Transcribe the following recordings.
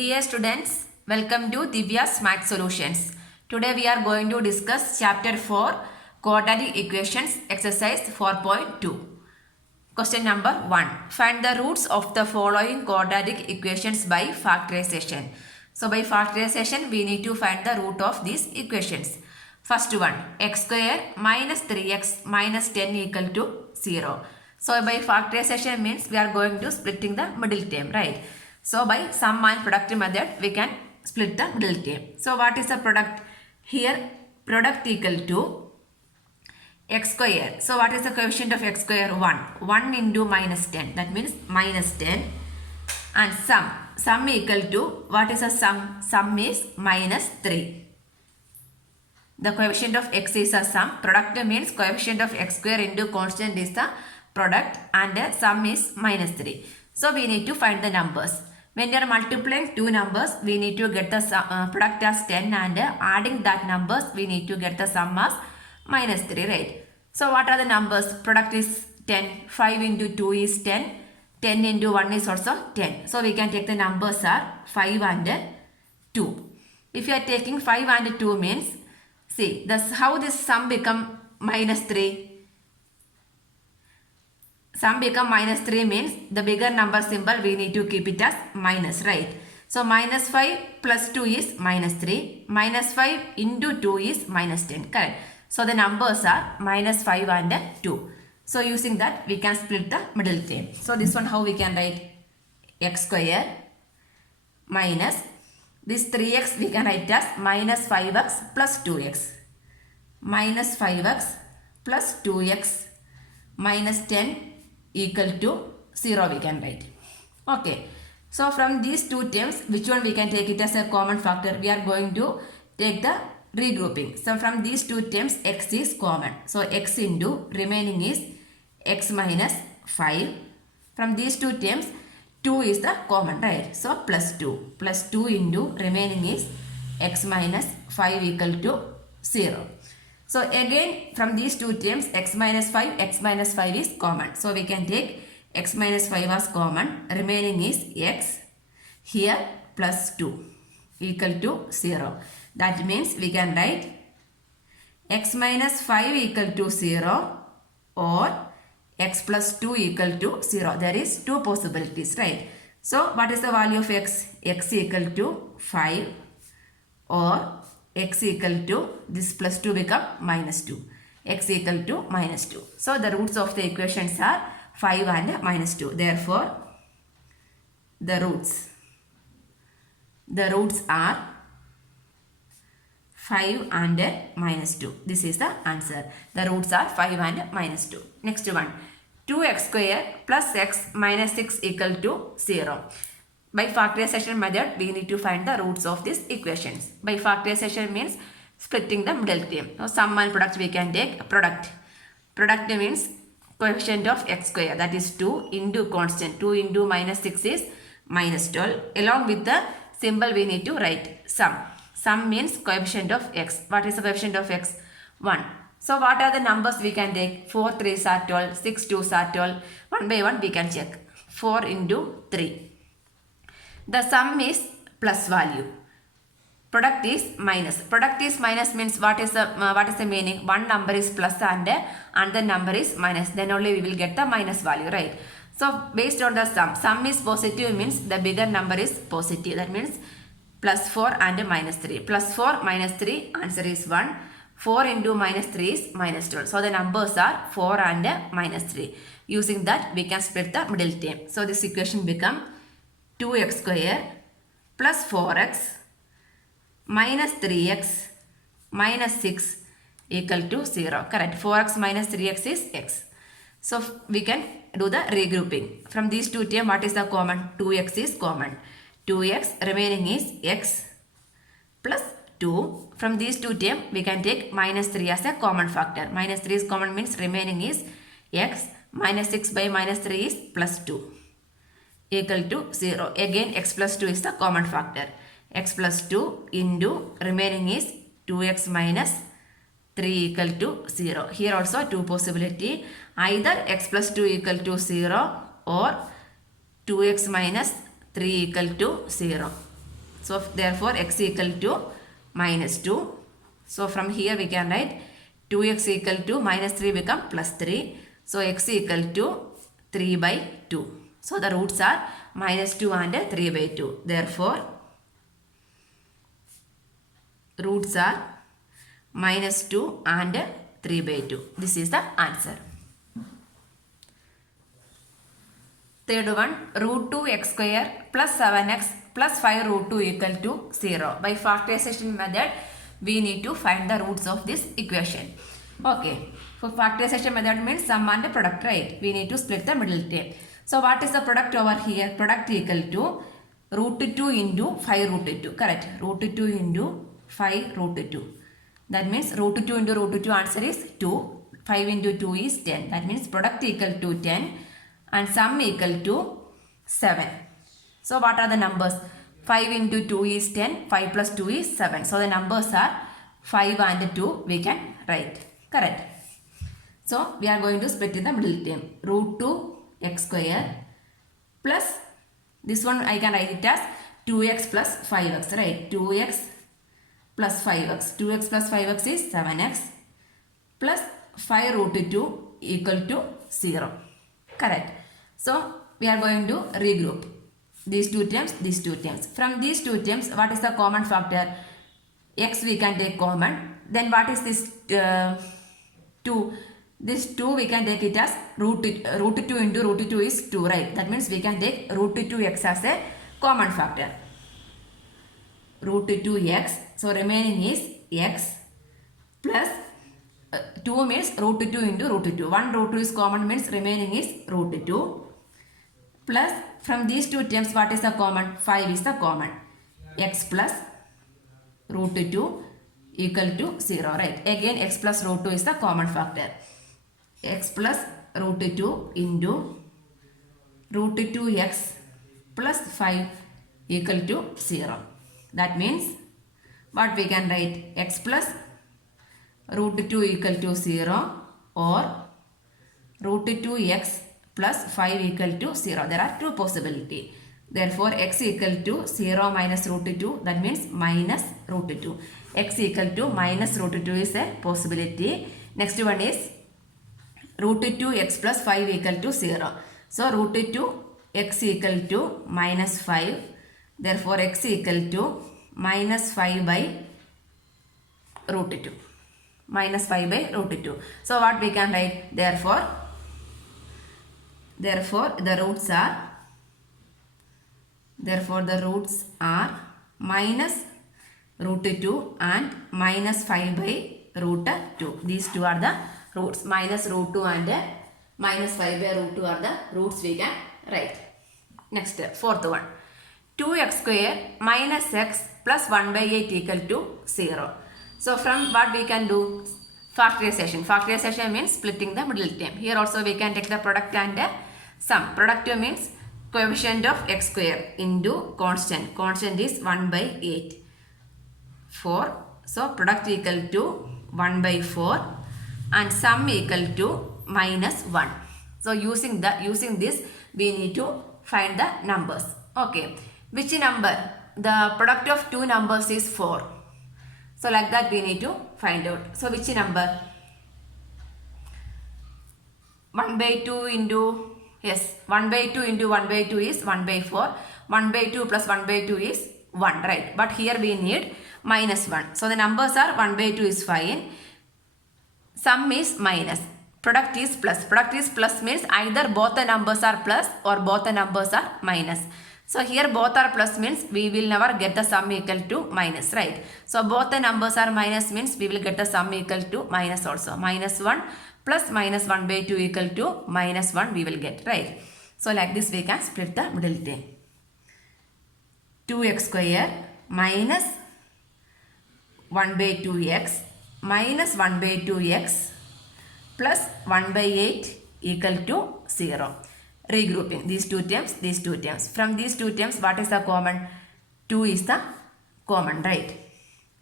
Dear students, welcome to Divya's Math Solutions. Today we are going to discuss Chapter 4 Quadratic Equations Exercise 4.2. Question number 1. Find the roots of the following quadratic equations by factorization. So by factorization we need to find the root of these equations. First one, x square minus 3x minus 10 equal to 0. So by factorization means we are going to splitting the middle term, right? So by sum and product method we can split the middle term. So what is the product? Here product equal to x square. So what is the coefficient of x square? 1. 1 into minus 10. That means minus 10. And sum. Sum equal to, what is the sum? Sum is minus 3. The coefficient of x is a sum. Product means coefficient of x square into constant is the product and the sum is minus 3. So we need to find the numbers. When we are multiplying two numbers, we need to get the product as 10 and adding that numbers, we need to get the sum as minus 3, right? So what are the numbers? Product is 10, 5 into 2 is 10, 10 into 1 is also 10. So we can take the numbers are 5 and 2. If you are taking 5 and 2 means, see, how this sum become minus 3? Sum become minus 3 means the bigger number symbol we need to keep it as minus, right? So minus 5 plus 2 is minus 3. Minus 5 into 2 is minus 10, correct? So the numbers are minus 5 and 2. So using that we can split the middle term. So this one how we can write? X square minus this 3x we can write as minus 5x plus 2x. Minus 5x plus 2x minus 10 equal to 0 we can write. Okay. So from these two terms, which one we can take it as a common factor? We are going to take the regrouping. So from these two terms, x is common. So x into remaining is x minus 5. From these two terms, 2 is the common, right? So plus 2. Plus 2 into remaining is x minus 5 equal to 0. So again from these two terms x minus 5 is common. So we can take x minus 5 as common. Remaining is x here plus 2 equal to 0. That means we can write x minus 5 equal to 0 or x plus 2 equal to 0. There is two possibilities, right? So what is the value of x? X equal to 5 or x equal to, this plus 2 become minus 2. X equal to minus 2. So the roots of the equations are 5 and minus 2. Therefore, the roots are 5 and minus 2. This is the answer. The roots are 5 and minus 2. Next one. 2x square plus x minus 6 equal to 0. By factorization method, we need to find the roots of these equations. By factorization means splitting the middle term. So sum and product we can take product. Product means coefficient of x square, that is 2 into constant. 2 into minus 6 is minus 12. Along with the symbol we need to write sum. Sum means coefficient of x. What is the coefficient of x? 1. So what are the numbers we can take? 4 3s are 12, 6 2s are 12. One by one we can check. 4 into 3. The sum is plus value. Product is minus. Product is minus means what is the meaning? One number is plus and another number is minus. Then only we will get the minus value, right? So based on the sum. Sum is positive means the bigger number is positive. That means plus 4 and minus 3. Plus 4 minus 3, answer is 1. 4 into minus 3 is minus 12. So the numbers are 4 and minus 3. Using that we can split the middle term. So this equation become 2x square plus 4x minus 3x minus 6 equal to 0. Correct. 4x minus 3x is x. So we can do the regrouping. From these two terms, what is the common? 2x is common. 2x remaining is x plus 2. From these two terms, we can take minus 3 as a common factor. Minus 3 is common means remaining is x. Minus 6 by minus 3 is plus 2. Equal to 0. Again x plus 2 is the common factor. X plus 2 into remaining is 2x minus 3 equal to 0. Here also two possibility. Either x plus 2 equal to 0 or 2x minus 3 equal to 0. So therefore x equal to minus 2. So from here we can write 2x equal to minus 3 become plus 3. So x equal to 3 by 2. So the roots are minus 2 and 3 by 2. Therefore roots are minus 2 and 3 by 2. This is the answer. Third one, root 2x square plus 7x plus 5 root 2 equal to 0. By factorization method, we need to find the roots of this equation. Okay, for factorization method means sum and product, right? We need to split the middle term. So what is the product over here? Product equal to root 2 into 5 root 2, correct? Root 2 into 5 root 2. That means root 2 into root 2 answer is 2. 5 into 2 is 10. That means product equal to 10 and sum equal to 7. So what are the numbers? 5 into 2 is 10. 5 plus 2 is 7. So the numbers are 5 and 2 we can write. Correct. So we are going to split in the middle term. Root 2 x square plus this one I can write it as 2x plus 5x, right? 2x plus 5x. 2x plus 5x is 7x plus 5 root 2 equal to 0. Correct. So we are going to regroup these two terms, these two terms. From these two terms, what is the common factor? X we can take common. Then what is this 2? This 2 we can take it as root 2 into root 2 is 2, right? That means we can take root 2x as a common factor. Root 2x. So remaining is x plus 2 means root 2 into root 2. 1 root 2 is common means remaining is root 2. Plus from these two terms what is the common? 5 is the common. X plus root 2 equal to 0, right? Again x plus root 2 is the common factor. X plus root 2 into root 2x plus 5 equal to 0. That means what we can write? X plus root 2 equal to 0 or root 2x plus 5 equal to 0. There are two possibilities. Therefore, x equal to 0 minus root 2, that means minus root 2. X equal to minus root 2 is a possibility. Next one is root 2x plus 5 equal to 0. So, root 2x equal to minus 5. Therefore, x equal to minus 5 by root 2. Minus 5 by root 2. So, what we can write? Therefore, the roots are minus root 2 and minus 5 by root 2. These two are the roots. Minus root 2 and minus 5 by root 2 are the roots we can write. Next, fourth one. 2x square minus x plus 1 by 8 equal to 0. So from what we can do? Factorization. Factorization means splitting the middle term. Here also we can take the product and sum. Product means coefficient of x square into constant. Constant is 1 by 8. 4. So product equal to 1 by 4 and sum equal to minus 1. So using this we need to find the numbers. Okay. Which number? The product of two numbers is 4. So like that we need to find out. So which number? 1 by 2 into, yes, 1 by 2 into 1 by 2 is 1 by 4. 1 by 2 plus 1 by 2 is 1, right? But here we need minus 1. So the numbers are 1 by 2 is fine. Sum is minus. Product is plus. Product is plus means either both the numbers are plus or both the numbers are minus. So here both are plus means we will never get the sum equal to minus, right? So both the numbers are minus means we will get the sum equal to minus also. Minus 1 plus minus 1 by 2 equal to minus 1 we will get, right? So like this we can split the middle term. 2x square minus 1 by 2x minus 1 by 2x plus 1 by 8 equal to 0. Regrouping these two terms. From these two terms, what is the common? 2 is the common, right?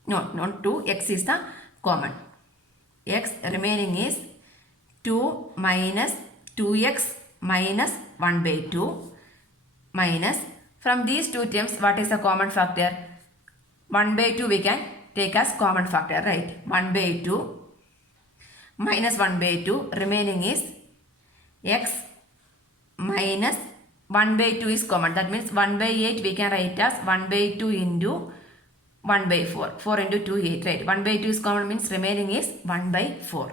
No, not 2. X is the common. X remaining is 2 minus 2x minus 1 by 2 minus From these two terms, what is the common factor? 1 by 2 we can take as common factor, right? 1 by 2 minus 1 by 2 remaining is x minus 1 by 2 is common. That means 1 by 8 we can write as 1 by 2 into 1 by 4. 4 into 2, 8, right? 1 by 2 is common means remaining is 1 by 4.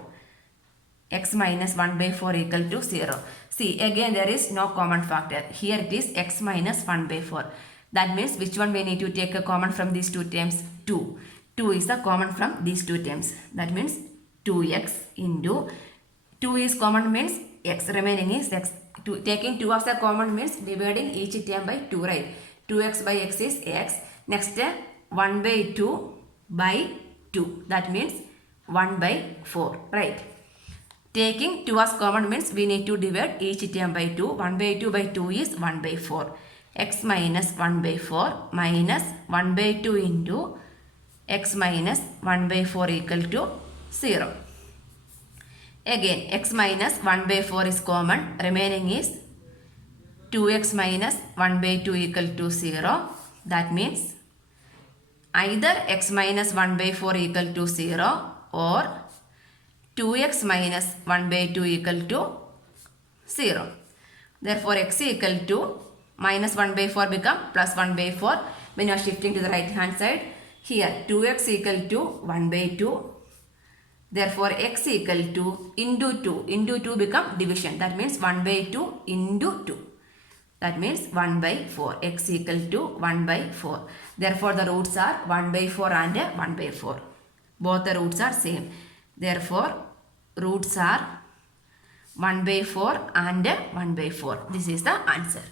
X minus 1 by 4 equal to 0. See, again there is no common factor. Here it is x minus 1 by 4. That means which one we need to take a common from these two terms? 2. 2 is the common from these two terms. That means 2x into 2 is common means x, remaining is x. Taking 2 as a common means dividing each term by 2, right? 2x by x is x. Next 1 by 2 by 2. That means 1 by 4, right? Taking 2 as common means we need to divide each term by 2. 1 by 2 by 2 is 1 by 4. X minus 1 by 4 minus 1 by 2 into x minus 1 by 4 equal to 0. Again x minus 1 by 4 is common. Remaining is 2x minus 1 by 2 equal to 0. That means either x minus 1 by 4 equal to 0 or 2x minus 1 by 2 equal to 0. Therefore x equal to minus 1 by 4 become plus 1 by 4 when you are shifting to the right hand side. Here 2x equal to 1 by 2. Therefore x equal to into 2. Into 2 become division. That means 1 by 2 into 2. That means 1 by 4. X equal to 1 by 4. Therefore the roots are 1 by 4 and 1 by 4. Both the roots are same. Therefore roots are 1 by 4 and 1 by 4. This is the answer.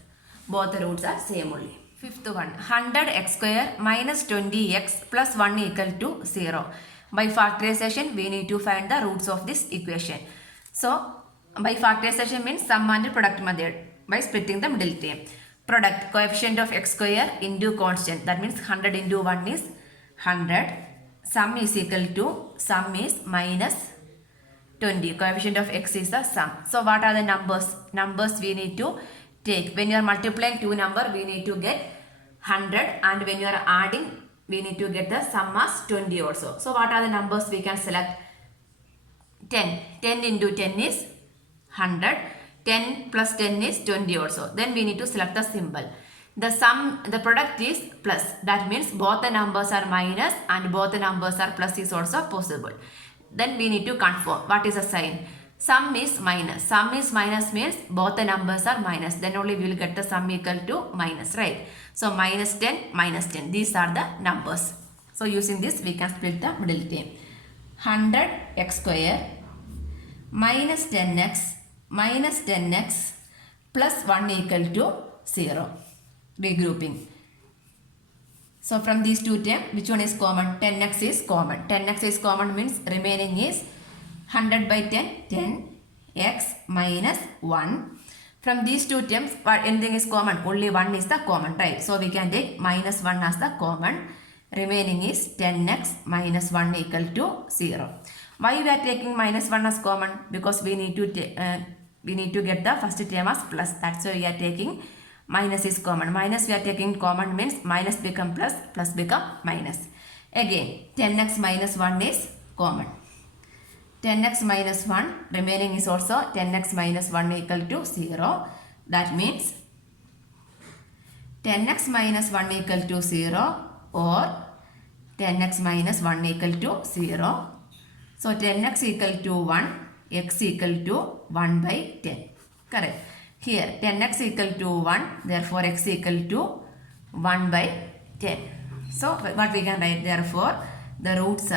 Both the roots are same only. Fifth one, 100x square minus 20x plus 1 equal to 0. By factorization, we need to find the roots of this equation. So, by factorization means sum and product method. By splitting the middle term. Product, coefficient of x square into constant. That means 100 into 1 is 100. Sum is equal to, sum is minus 20. Coefficient of x is the sum. So, what are the numbers? Numbers we need to take. When you are multiplying two numbers, we need to get 100, and when you are adding, we need to get the sum as 20 also. So what are the numbers we can select? 10. 10 into 10 is 100. 10 plus 10 is 20 also. Then we need to select the symbol. The sum, the product is plus. That means both the numbers are minus and both the numbers are plus is also possible. Then we need to confirm. What is the sign? Sum is minus. Sum is minus means both the numbers are minus. Then only we will get the sum equal to minus, right? So minus 10, minus 10. These are the numbers. So using this we can split the middle term. 100x square minus 10x plus 1 equal to 0. Regrouping. So from these two terms, which one is common? 10x is common. 10x is common means remaining is 100 by 10, 10x minus 1. From these two terms, anything is common? Only 1 is the common, right? So we can take minus 1 as the common. Remaining is 10x minus 1 equal to 0. Why we are taking minus 1 as common? Because we need to get the first term as plus. That's why we are taking minus is common. Minus we are taking common means minus become plus, plus become minus. Again, 10x minus 1 is common. 10x minus 1, remaining is also 10x minus 1 equal to 0. That means 10x minus 1 equal to 0 or 10x minus 1 equal to 0. So 10x equal to 1, x equal to 1 by 10. Correct. Here 10x equal to 1, therefore x equal to 1 by 10. So what we can write? Therefore the roots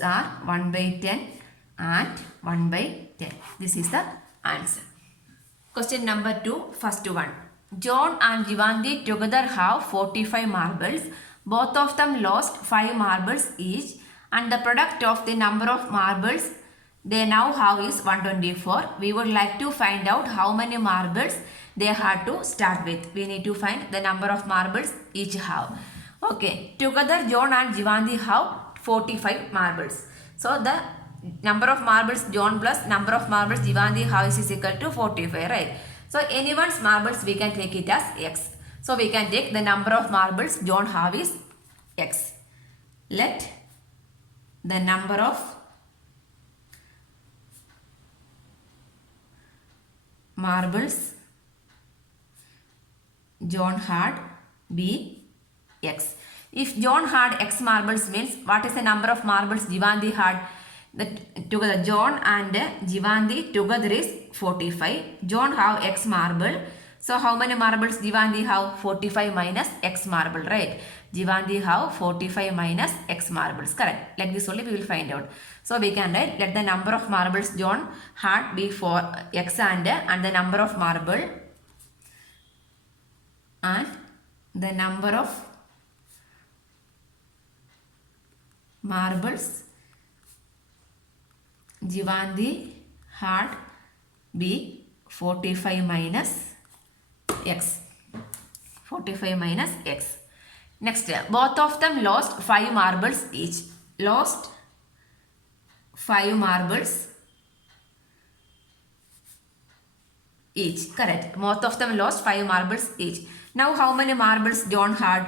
are 1 by 10 and 1 by 10. This is the answer. Question number 2, first one. John and Jivanti together have 45 marbles. Both of them lost 5 marbles each, and the product of the number of marbles they now have is 124. We would like to find out how many marbles they had to start with. We need to find the number of marbles each have. Okay, together John and Jivanti have 45 marbles. So the number of marbles John plus number of marbles Jivanti has is equal to 45, right? So anyone's marbles we can take it as x. So we can take the number of marbles John have is x. Let the number of marbles John had be x. If John had x marbles means what is the number of marbles Jivanti had? Together John and Jivanti together is 45. John have x marble. So how many marbles Jivanti have? 45 minus x marble, right? Jivanti have 45 minus x marbles, correct? Like this only we will find out. So we can write let the number of marbles John had be for x and the number of marble and the number of marbles Jivanti had be 45 minus x. 45 minus x. Next, both of them lost 5 marbles each. Lost 5 marbles each. Correct. Both of them lost 5 marbles each. Now how many marbles John had?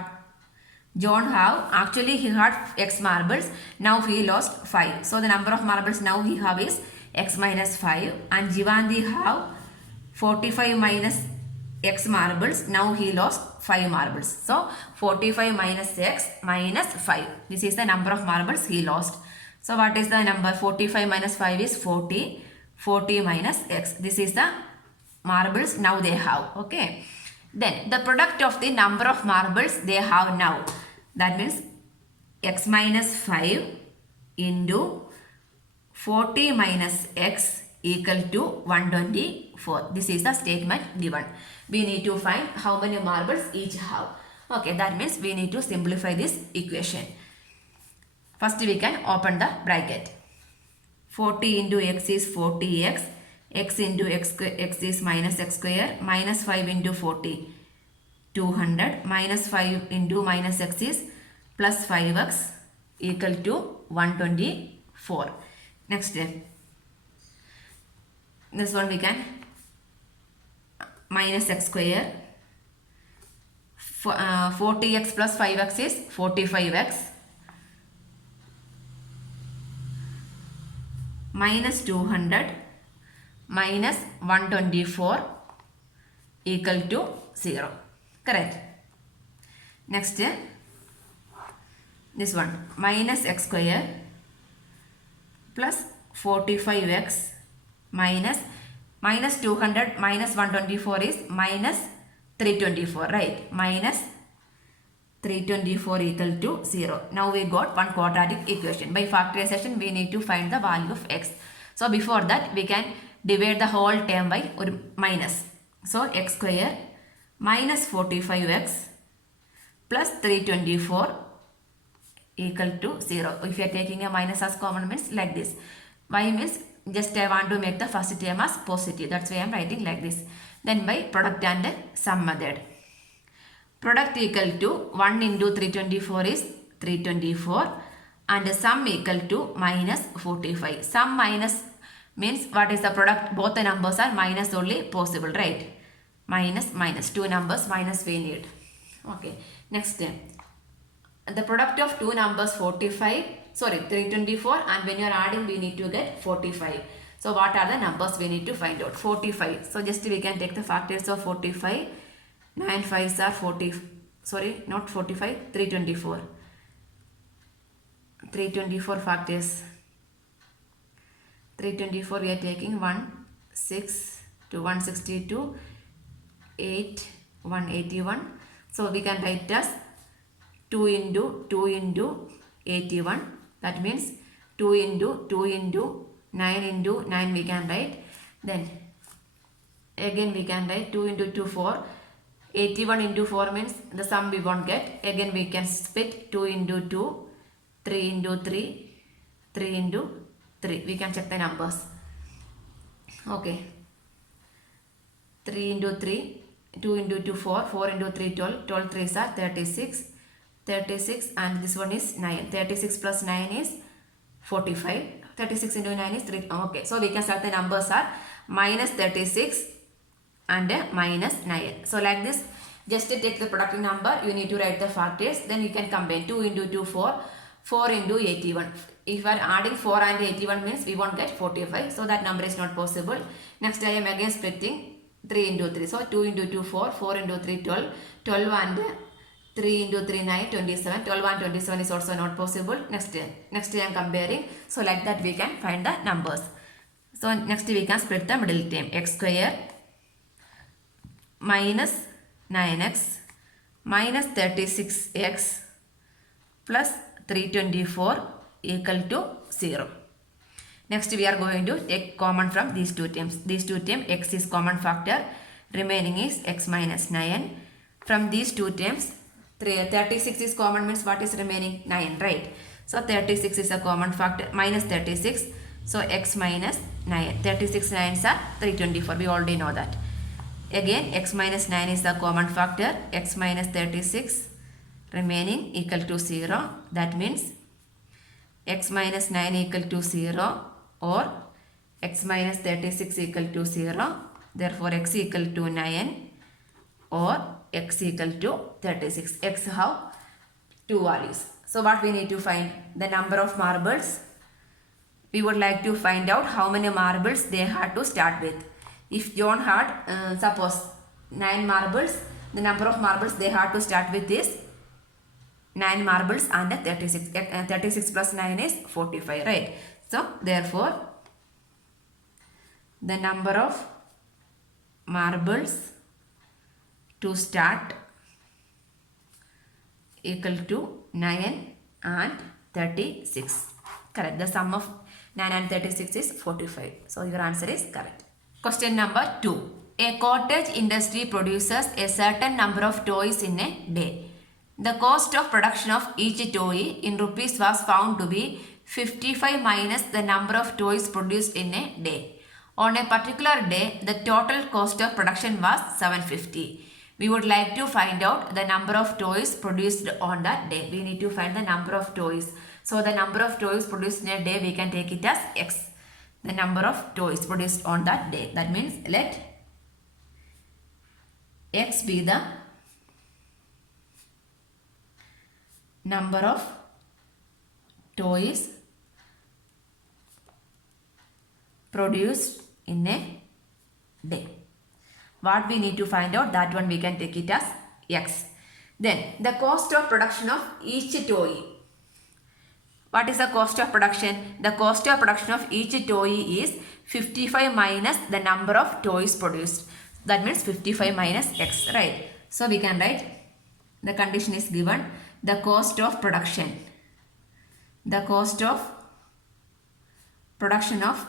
John have, actually he had x marbles. Now he lost 5. So the number of marbles now he have is x minus 5. And Jivanti have 45 minus x marbles. Now he lost 5 marbles. So 45 minus x minus 5. This is the number of marbles he lost. So what is the number? 45 minus 5 is 40. 40 minus x. This is the marbles now they have. Okay. Then the product of the number of marbles they have now. That means x minus 5 into 40 minus x equal to 124. This is the statement given. We need to find how many marbles each have. Okay, that means we need to simplify this equation. First we can open the bracket. 40 into x is 40x. X into x is minus x square. Minus 5 into 40. 200 minus 5 into minus x is plus 5x equal to 124. Next step. This one we can minus x square. 40x plus 5x is 45x. Minus 200 minus 124 equal to 0. Correct. Next, this one minus x square plus 45x minus 200 minus 124 is minus 324, right? Minus 324 equal to 0. Now we got one quadratic equation. By factorization we need to find the value of x. So before that we can divide the whole term by minus. So x square minus 45x plus 324 equal to 0. If you are taking a minus as common means like this. Y means just I want to make the first term as positive. That's why I am writing like this. Then by product and sum method. Product equal to 1 into 324 is 324 and sum equal to minus 45. Sum minus means what is the product? Both the numbers are minus only possible, right? Minus. Two numbers minus we need. Okay. Next. The product of two numbers 324 and when you are adding we need to get 45. So what are the numbers we need to find out? 45. So just we can take the factors of 45. 9 5s are 40. Sorry, not 45. 324. 324 factors. 324 we are taking 1 6 to 162 8 181. So we can write as 2 into 81. That means 2 into 9 into 9 we can write. Then again we can write 2 into 2 4. 81 into 4 means the sum we won't get. Again we can split 2 into 2, 3 into 3, 3 into 3. We can check the numbers. Okay. 3 into 3, 2 into 2 4, 4 into 3 12, 12 3s are 36. 36 and this one is 9. 36 plus 9 is 45. 36 into 9 is 3. Okay, so we can start the numbers are minus 36 and minus 9. So like this, just take the product number, you need to write the factors, then you can combine 2 into 2, 4, 4 into 81. If you are adding 4 and 81 means we won't get 45, so that number is not possible. Next I am again splitting 3 into 3, so 2 into 2, 4, 4 into 3, 12, 12 and 3 into 3, 9, 27, 12 and 27 is also not possible. Next I am comparing, so like that we can find the numbers. So next we can split the middle term, x square minus 9x minus 36x plus 324 equal to 0. Next we are going to take common from these two terms. These two terms, x is common factor, remaining is x minus 9. From these two terms, 36 is common means what is remaining? 9, right? So 36 is a common factor, minus 36. So x minus 9. 36 9s are 324. We already know that. Again, x minus 9 is the common factor. X minus 36 remaining equal to 0. That means x minus 9 equal to 0 or x minus 36 equal to 0. Therefore, x equal to 9 or x equal to 36. X have two values. So what we need to find? The number of marbles. We would like to find out how many marbles they had to start with. If John had suppose 9 marbles, the number of marbles they had to start with is 9 marbles and 36. 36 plus 9 is 45, right? So therefore the number of marbles to start equal to 9 and 36. Correct. The sum of 9 and 36 is 45. So your answer is correct. Question number 2. A cottage industry produces a certain number of toys in a day. The cost of production of each toy in rupees was found to be 55 minus the number of toys produced in a day. On a particular day, the total cost of production was 750. We would like to find out the number of toys produced on that day. We need to find the number of toys. So the number of toys produced in a day, we can take it as x. The number of toys produced on that day. That means let x be the number of toys produced in a day. What we need to find out, that one we can take it as x. Then the cost of production of each toy. What is the cost of production? The cost of production of each toy is 55 minus the number of toys produced. That means 55 minus x, right? So we can write, the condition is given, the cost of production. The cost of production of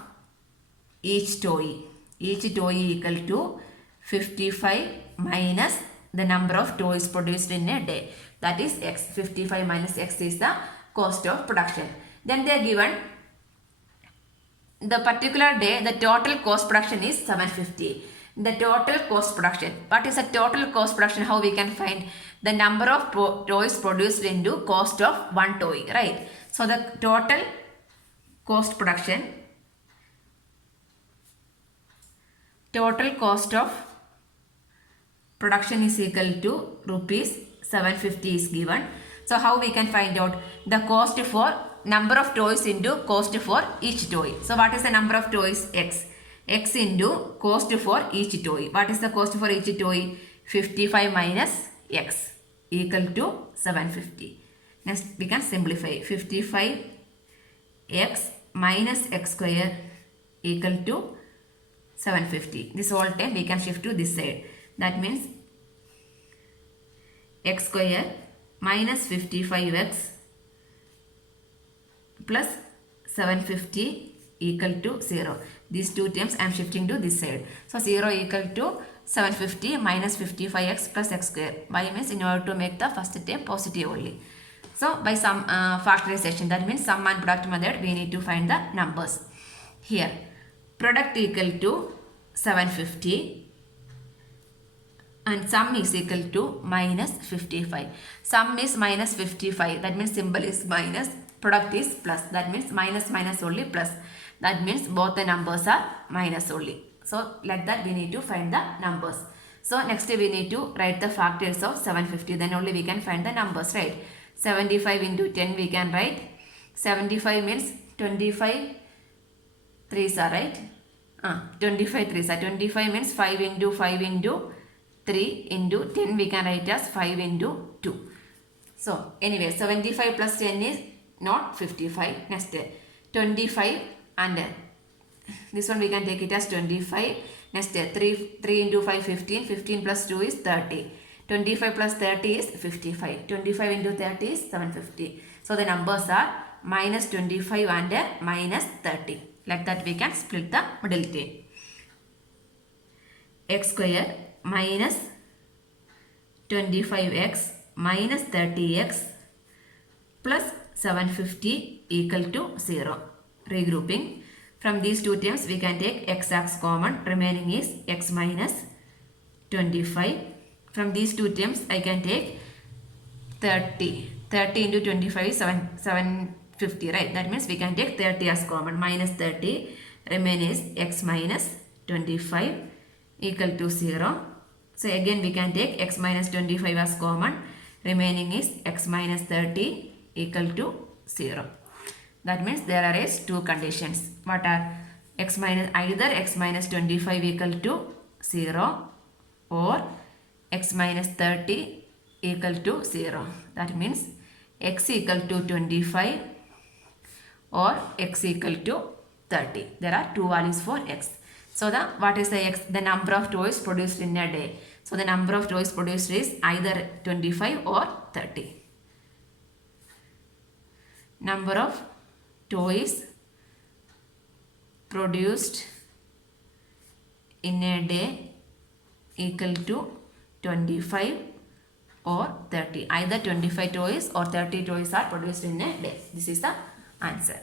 each toy. Each toy equal to 55 minus the number of toys produced in a day. That is x. 55 minus x is the cost of production. Then they are given the particular day, the total cost production is 750. The total cost production. What is the total cost production? How we can find? The number of toys produced into cost of one toy, right? So the total cost production, total cost of production is equal to rupees 750 is given. So how we can find out the cost for number of toys into cost for each toy? So what is the number of toys? X. X into cost for each toy. What is the cost for each toy? 55 minus x equal to 750. Next we can simplify. 55 x minus x square equal to 750. This whole time we can shift to this side. That means x square minus 55x plus 750 equal to 0. These two terms I am shifting to this side. So 0 equal to 750 minus 55x plus x square. Why means in order to make the first term positive only. So by some factorization, that means sum and product method, we need to find the numbers. Here product equal to 750 and sum is equal to minus 55. Sum is minus 55. That means symbol is minus. Product is plus. That means minus minus only plus. That means both the numbers are minus only. So like that we need to find the numbers. So next we need to write the factors of 750. Then only we can find the numbers, right? 75 into 10 we can write. 75 means 25 3s are, right? 25 3s are. 25 means 5 into 5 into 3 into 10 we can write as 5 into 2. So anyway, 75 plus 10 is not 55. Next 25 and this one we can take it as 25. Next 3 into 5 15. 15 plus 2 is 30. 25 plus 30 is 55. 25 into 30 is 750. So the numbers are minus 25 and minus 30. Like that we can split the middle term. X square minus 25x minus 30x plus 750 equal to 0. Regrouping. From these two terms we can take x as common. Remaining is x minus 25. From these two terms I can take 30. 30 into 25 is 750, right? That means we can take 30 as common. Minus 30. Remaining is x minus 25 equal to 0. So again we can take x minus 25 as common. Remaining is x minus 30 equal to 0. That means there are two conditions. What are? Either x minus 25 equal to 0 or x minus 30 equal to 0. That means x equal to 25 or x equal to 30. There are two values for x. So what is the x? The number of toys produced in a day. So the number of toys produced is either 25 or 30. Number of toys produced in a day equal to 25 or 30. Either 25 toys or 30 toys are produced in a day. This is the answer.